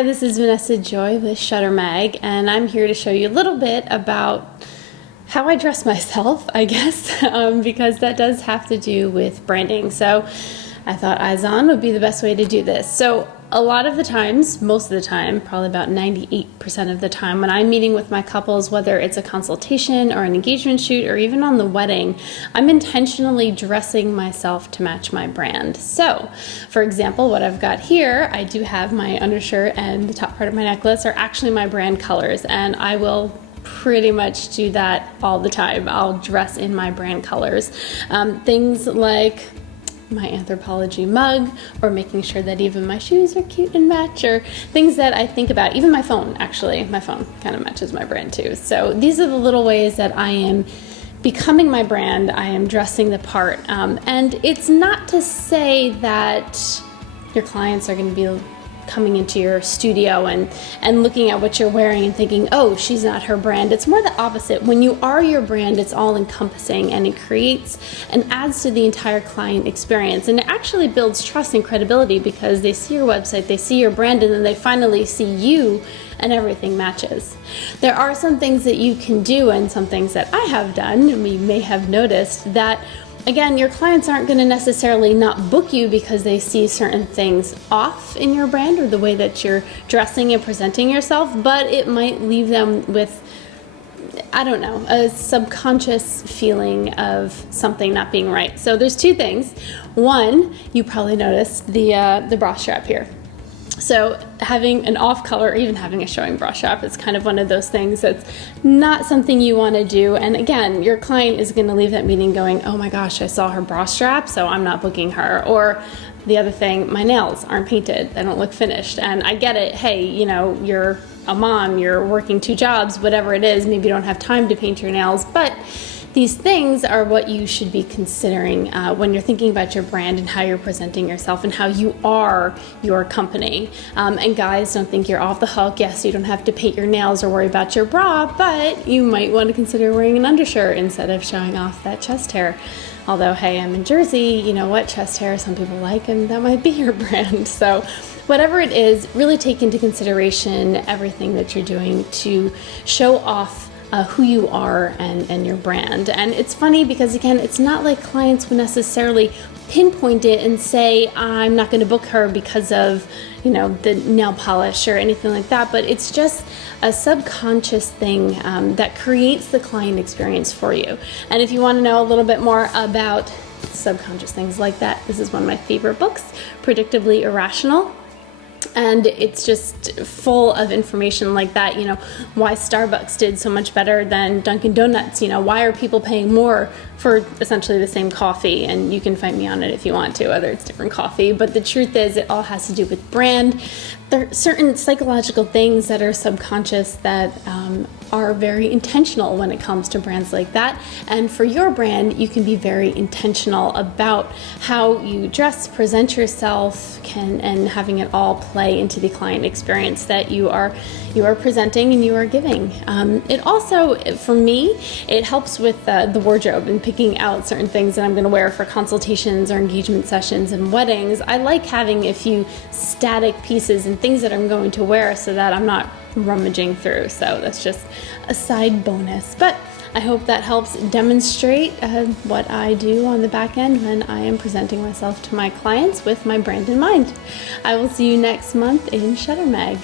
Hi, this is Vanessa Joy with Shutter Mag, and I'm here to show you a little bit about how I dress myself, I guess, because that does have to do with branding. So I thought eyes on would be the best way to do this. So a lot of the times, most of the time, probably about 98% of the time, when I'm meeting with my couples, whether it's a consultation or an engagement shoot or even on the wedding, I'm intentionally dressing myself to match my brand. So, for example, what I've got here, I do have my undershirt and the top part of my necklace are actually my brand colors, and I will pretty much do that all the time. I'll dress in my brand colors. Things like my Anthropologie mug, or making sure that even my shoes are cute and match, or things that I think about. Even my phone, actually. My phone kind of matches my brand too. So these are the little ways that I am becoming my brand. I am dressing the part. And it's not to say that your clients are going to be coming into your studio and looking at what you're wearing and thinking, oh, she's not her brand. It's more the opposite. When you are your brand, it's all encompassing, and it creates and adds to the entire client experience. And it actually builds trust and credibility because they see your website, they see your brand, and then they finally see you, and everything matches. There are some things that you can do and some things that I have done, and we may have noticed that, again, your clients aren't going to necessarily not book you because they see certain things off in your brand or the way that you're dressing and presenting yourself, but it might leave them with, I don't know, a subconscious feeling of something not being right. So there's two things. One, you probably noticed the bra strap here. So having an off color or even having a showing bra strap is kind of one of those things that's not something you want to do. And again, your client is going to leave that meeting going, oh my gosh, I saw her bra strap, so I'm not booking her. Or the other thing, my nails aren't painted, they don't look finished. And I get it, hey, you know, you're a mom, you're working 2 jobs, whatever it is, maybe you don't have time to paint your nails, but these things are what you should be considering when you're thinking about your brand and how you're presenting yourself and how you are your company. And guys, don't think you're off the hook. Yes, you don't have to paint your nails or worry about your bra, but you might want to consider wearing an undershirt instead of showing off that chest hair. Although, hey, I'm in Jersey, you know what, chest hair some people like, and that might be your brand. So whatever it is, really take into consideration everything that you're doing to show off who you are and your brand. And it's funny because, again, it's not like clients would necessarily pinpoint it and say, I'm not going to book her because of, you know, the nail polish or anything like that, but it's just a subconscious thing that creates the client experience for you. And if you want to know a little bit more about subconscious things like that, this is one of my favorite books, Predictably Irrational. And it's just full of information like that, you know, why Starbucks did so much better than Dunkin' Donuts, you know, why are people paying more for essentially the same coffee? And you can fight me on it if you want to, whether it's different coffee, but the truth is it all has to do with brand. There are certain psychological things that are subconscious that are very intentional when it comes to brands like that. And for your brand, you can be very intentional about how you dress, present yourself, and having it all play into the client experience that you are presenting and you are giving. It also, for me, it helps with the wardrobe and picking out certain things that I'm going to wear for consultations or engagement sessions and weddings. I like having a few static pieces and things that I'm going to wear so that I'm not rummaging through. So that's just a side bonus. But I hope that helps demonstrate what I do on the back end when I am presenting myself to my clients with my brand in mind. I will see you next month in Shutter Mag.